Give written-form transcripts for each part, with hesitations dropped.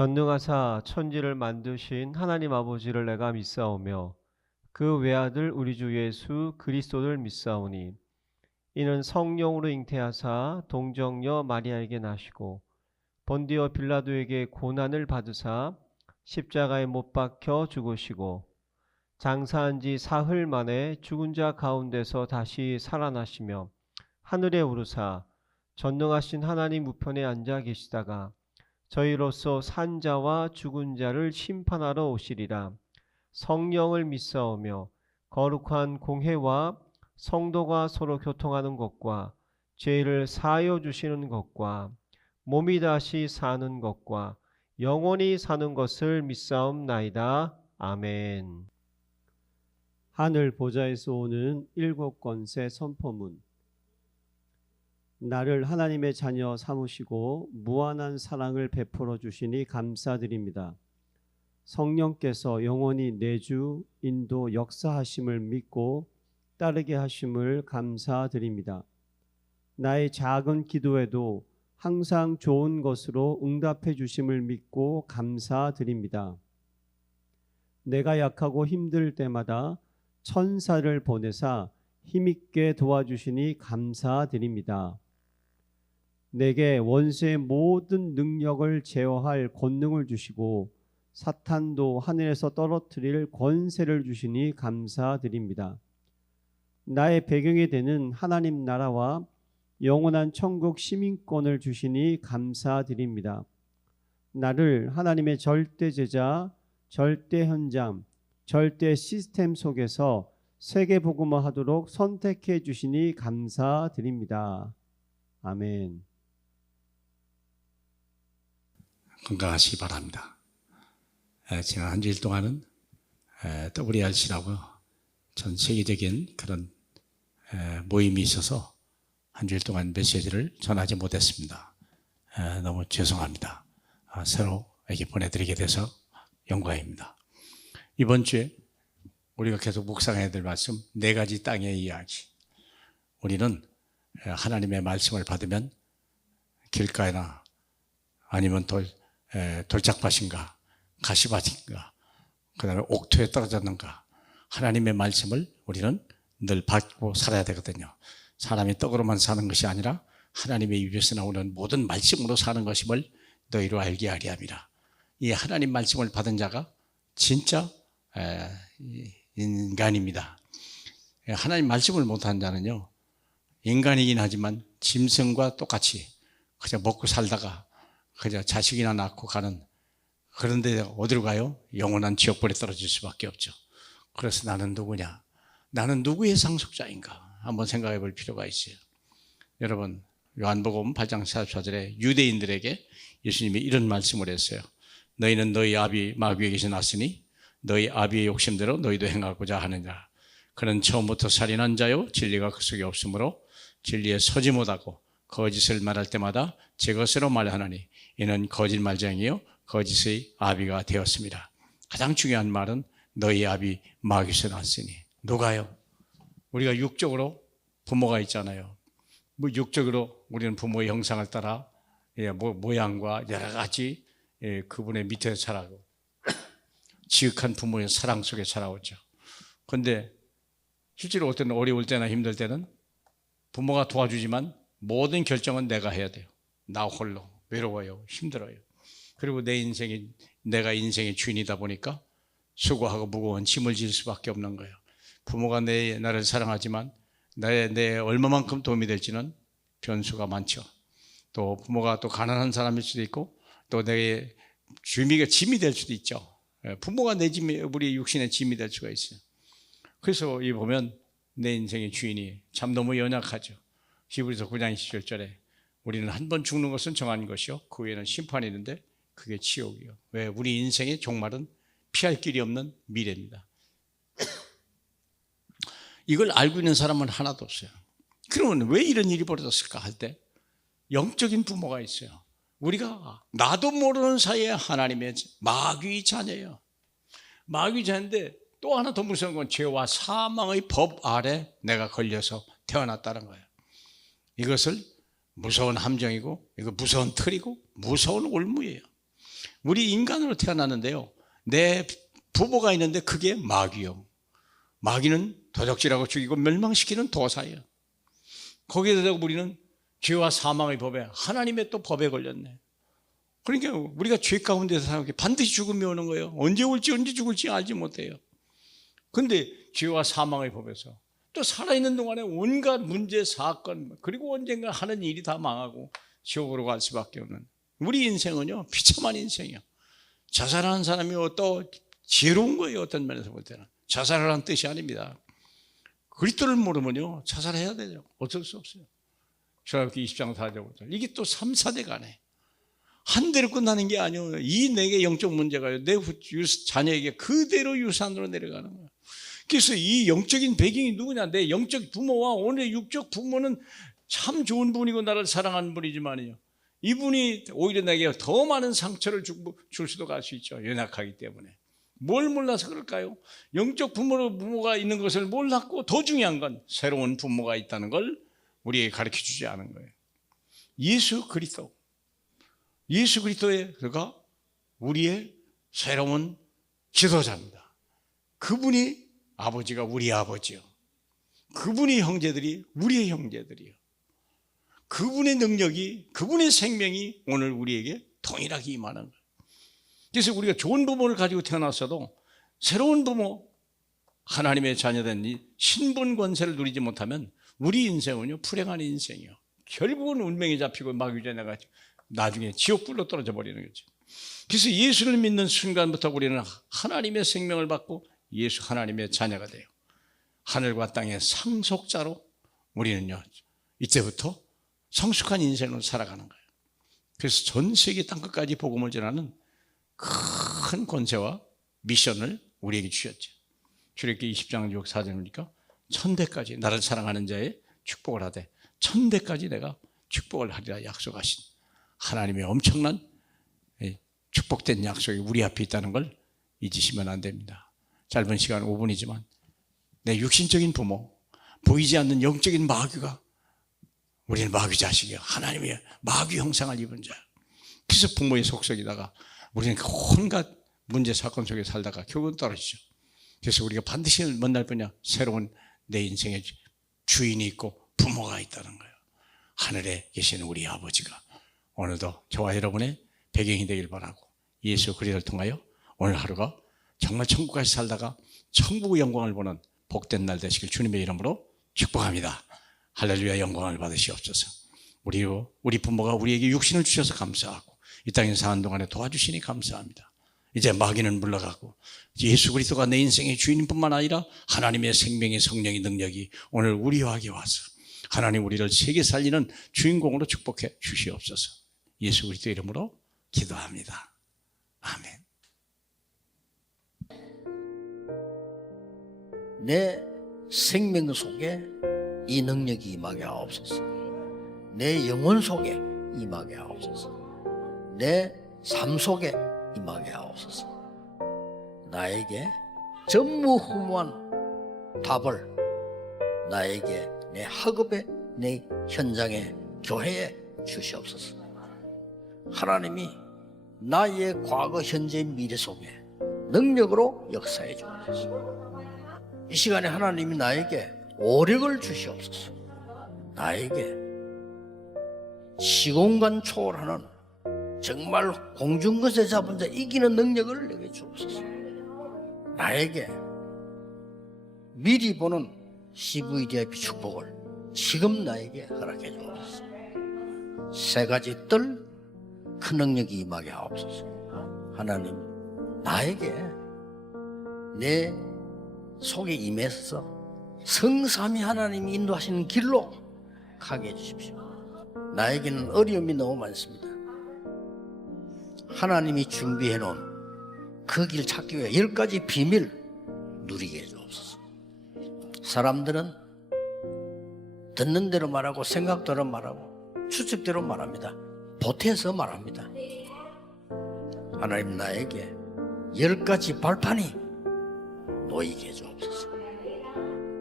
전능하사 천지를 만드신 하나님 아버지를 내가 믿사오며 그 외아들 우리 주 예수 그리스도를 믿사오니 이는 성령으로 잉태하사 동정녀 마리아에게 나시고 본디오 빌라도에게 고난을 받으사 십자가에 못 박혀 죽으시고 장사한 지 사흘 만에 죽은 자 가운데서 다시 살아나시며 하늘에 오르사 전능하신 하나님 우편에 앉아 계시다가 저희로서 산 자와 죽은 자를 심판하러 오시리라. 성령을 믿사오며 거룩한 공회와 성도가 서로 교통하는 것과 죄를 사하여 주시는 것과 몸이 다시 사는 것과 영원히 사는 것을 믿사옵나이다. 아멘. 하늘 보좌에서 오는 일곱 권세 선포문. 나를 하나님의 자녀 삼으시고 무한한 사랑을 베풀어 주시니 감사드립니다. 성령께서 영원히 내주 인도 역사하심을 믿고 따르게 하심을 감사드립니다. 나의 작은 기도에도 항상 좋은 것으로 응답해 주심을 믿고 감사드립니다. 내가 약하고 힘들 때마다 천사를 보내사 힘있게 도와주시니 감사드립니다. 내게 원수의 모든 능력을 제어할 권능을 주시고 사탄도 하늘에서 떨어뜨릴 권세를 주시니 감사드립니다. 나의 배경이 되는 하나님 나라와 영원한 천국 시민권을 주시니 감사드립니다. 나를 하나님의 절대 제자, 절대 현장, 절대 시스템 속에서 세계 복음화 하도록 선택해 주시니 감사드립니다. 아멘. 건강하시기 바랍니다. 지난 한 주일 동안은 WRC라고 전 세계적인 그런 모임이 있어서 한 주일 동안 메시지를 전하지 못했습니다. 너무 죄송합니다. 서로에게 보내드리게 돼서 영광입니다. 이번 주에 우리가 계속 묵상해야 될 말씀, 4가지 땅의 이야기. 우리는 하나님의 말씀을 받으면 길가에나 아니면 돌짝밭인가 가시밭인가 그 다음에 옥토에 떨어졌는가, 하나님의 말씀을 우리는 늘 받고 살아야 되거든요. 사람이 떡으로만 사는 것이 아니라 하나님의 입에서 나오는 모든 말씀으로 사는 것임을 너희로 알게 하리 함이라. 이 하나님 말씀을 받은 자가 진짜 인간입니다. 하나님 말씀을 못한 자는요, 인간이긴 하지만 짐승과 똑같이 그저 먹고 살다가 그저 자식이나 낳고 가는, 그런데 어디로 가요? 영원한 지옥불에 떨어질 수밖에 없죠. 그래서 나는 누구냐? 나는 누구의 상속자인가? 한번 생각해 볼 필요가 있어요. 여러분, 요한복음 8장 44절에 유대인들에게 예수님이 이런 말씀을 했어요. 너희는 너희 아비 마귀에게서 났으니 너희 아비의 욕심대로 너희도 행하고자 하느니라. 그는 처음부터 살인한 자요 진리가 그 속에 없으므로 진리에 서지 못하고 거짓을 말할 때마다 제 것으로 말하나니 이는 거짓말쟁이요 거짓의 아비가 되었습니다. 가장 중요한 말은 너희 아비 마귀에서 났으니. 누가요? 우리가 육적으로 부모가 있잖아요. 육적으로 우리는 부모의 형상을 따라 모양과 여러 가지 그분의 밑에서 자라고 지극한 부모의 사랑 속에 자라오죠. 그런데 실제로 어떤 어려울 때나 힘들 때는 부모가 도와주지만 모든 결정은 내가 해야 돼요. 나 홀로 외로워요, 힘들어요. 그리고 내가 인생의 주인이다 보니까 수고하고 무거운 짐을 질 수밖에 없는 거예요. 부모가 나를 사랑하지만 내 얼마만큼 도움이 될지는 변수가 많죠. 또 부모가 또 가난한 사람일 수도 있고 또 내 주미가 짐이 될 수도 있죠. 부모가 내 짐이, 우리 육신의 짐이 될 수가 있어요. 그래서 이 보면 내 인생의 주인이 참 너무 연약하죠. 히브리서 9장 17절에 우리는 한 번 죽는 것은 정한 것이요 그 후에는 심판이 있는데 그게 지옥이요. 왜? 우리 인생의 종말은 피할 길이 없는 미래입니다. 이걸 알고 있는 사람은 하나도 없어요. 그러면 왜 이런 일이 벌어졌을까 할 때 영적인 부모가 있어요. 우리가 나도 모르는 사이에 하나님의 마귀 자녀예요. 마귀 자녀인데 또 하나 더 무서운 건 죄와 사망의 법 아래 내가 걸려서 태어났다는 거예요. 이것을 무서운 함정이고 이거 무서운 틀이고 무서운 올무예요. 우리 인간으로 태어났는데요, 내 부모가 있는데 그게 마귀요. 마귀는 도적질하고 죽이고 멸망시키는 도사예요. 거기에 대해서 우리는 죄와 사망의 법에, 하나님의 또 법에 걸렸네. 그러니까 우리가 죄 가운데서 살게 반드시 죽음이 오는 거예요. 언제 올지 언제 죽을지 알지 못해요. 그런데 죄와 사망의 법에서 또 살아있는 동안에 온갖 문제, 사건, 그리고 언젠가 하는 일이 다 망하고 지옥으로 갈 수밖에 없는 우리 인생은요, 비참한 인생이에요. 자살하는 사람이 또 지혜로운 거예요. 어떤 면에서 볼 때는 자살하라는 뜻이 아닙니다. 그리스도를 모르면요, 자살해야 되죠. 어쩔 수 없어요. 출애굽기 20장 4절부터 이게 또 3, 4대 가네. 한 대로 끝나는 게 아니에요. 이 내게 영적 문제가요, 내 자녀에게 그대로 유산으로 내려가는 거예요. 그래서 이 영적인 배경이 누구냐? 내 영적 부모와 오늘의 육적 부모는 참 좋은 분이고 나를 사랑하는 분이지만요, 이분이 오히려 내게 더 많은 상처를 줄 수도 갈 수 있죠. 연약하기 때문에. 뭘 몰라서 그럴까요? 영적 부모가 있는 것을 몰랐고, 더 중요한 건 새로운 부모가 있다는 걸 우리에게 가르쳐주지 않은 거예요. 예수 그리스도의 그가 우리의 새로운 지도자입니다. 그분이 아버지가 우리 아버지요, 그분의 형제들이 우리의 형제들이요, 그분의 능력이, 그분의 생명이 오늘 우리에게 동일하게 임하는 거예요. 그래서 우리가 좋은 부모를 가지고 태어났어도 새로운 부모, 하나님의 자녀된 이 신분 권세를 누리지 못하면 우리 인생은요, 불행한 인생이요, 결국은 운명에 잡히고 마귀에 나가지고 나중에 지옥불로 떨어져 버리는 거죠. 그래서 예수를 믿는 순간부터 우리는 하나님의 생명을 받고 예수 하나님의 자녀가 돼요. 하늘과 땅의 상속자로 우리는요, 이때부터 성숙한 인생을 살아가는 거예요. 그래서 전 세계 땅끝까지 복음을 전하는 큰 권세와 미션을 우리에게 주셨죠. 출애굽기 20장 6, 4절 보니까 천대까지 나를 사랑하는 자의 축복을 하되 천대까지 내가 축복을 하리라 약속하신 하나님의 엄청난 축복된 약속이 우리 앞에 있다는 걸 잊으시면 안 됩니다. 짧은 시간 5분이지만 내 육신적인 부모, 보이지 않는 영적인 마귀가, 우리는 마귀 자식이에요. 하나님의 마귀 형상을 입은 자. 그래서 부모의 속속이다가 우리는 온갖 문제 사건 속에 살다가 결국은 떨어지죠. 그래서 우리가 반드시 만날 거냐, 새로운 내 인생의 주인이 있고 부모가 있다는 거예요. 하늘에 계시는 우리 아버지가 오늘도 저와 여러분의 배경이 되길 바라고, 예수 그리스도를 통하여 오늘 하루가 정말 천국까지 살다가 천국의 영광을 보는 복된 날 되시길 주님의 이름으로 축복합니다. 할렐루야. 영광을 받으시옵소서. 우리 부모가 우리에게 육신을 주셔서 감사하고 이 땅에 사는 동안에 도와주시니 감사합니다. 이제 마귀는 물러가고 예수 그리스도가 내 인생의 주인뿐만 아니라 하나님의 생명의 성령의 능력이 오늘 우리에게 와서 하나님 우리를 세계 살리는 주인공으로 축복해 주시옵소서. 예수 그리스도 이름으로 기도합니다. 아멘. 내 생명 속에 이 능력이 임하게 하옵소서. 내 영혼 속에 임하게 하옵소서. 내 삶 속에 임하게 하옵소서. 나에게 전무후무한 답을 나에게 내 학업에, 내 현장에, 교회에 주시옵소서. 하나님이 나의 과거, 현재, 미래 속에 능력으로 역사해 주옵소서. 이 시간에 하나님이 나에게 오력을 주시옵소서. 나에게 시공간 초월하는 정말 공중것에 잡은 자 이기는 능력을 내게 주옵소서. 나에게 미리 보는 CVDIP 축복을 지금 나에게 허락해 주옵소서. 세 가지 뜰 큰 능력이 임하게 하옵소서. 하나님, 나에게 내 속에 임해서 성삼위 하나님이 인도하시는 길로 가게 해주십시오. 나에게는 어려움이 너무 많습니다. 하나님이 준비해 놓은 그 길 찾기 위해 10가지 비밀 누리게 해주옵소서. 사람들은 듣는 대로 말하고 생각대로 말하고 추측대로 말합니다. 보태서 말합니다. 하나님, 나에게 10가지 발판이 놓이게 해주옵소서.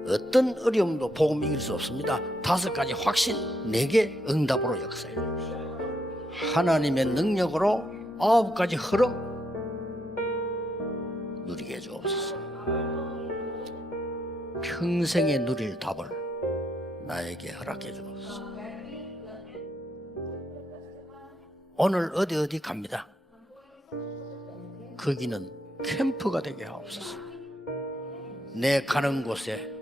어떤 어려움도 복음 이길 수 없습니다. 5가지 확신, 내게 응답으로 역사해 주옵소서. 하나님의 능력으로 9가지 흐름 누리게 해 주옵소서. 평생에 누릴 답을 나에게 허락해 주옵소서. 오늘 어디 갑니다. 거기는 캠프가 되게 하옵소서. 내 가는 곳에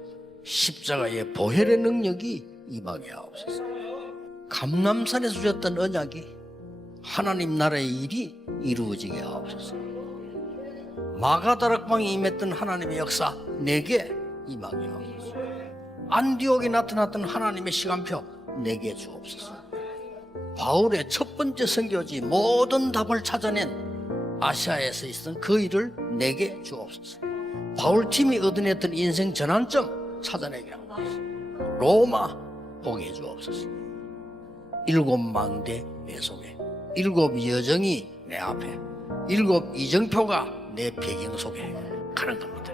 십자가의 보혈의 능력이 임하게 하옵소서. 감람산에서 주셨던 언약이 하나님 나라의 일이 이루어지게 하옵소서. 마가다락방에 임했던 하나님의 역사 내게 임하게 하옵소서. 안디옥에 나타났던 하나님의 시간표 내게 주옵소서. 바울의 첫 번째 선교지 모든 답을 찾아낸 아시아에서 있었던 그 일을 내게 주옵소서. 바울팀이 얻어냈던 인생 전환점 찾아내게 하옵소서. 로마 보게 해 주옵소서. 7 망대 배속에 7 여정이 내 앞에 7 이정표가 내 배경 속에 가는 겁니다.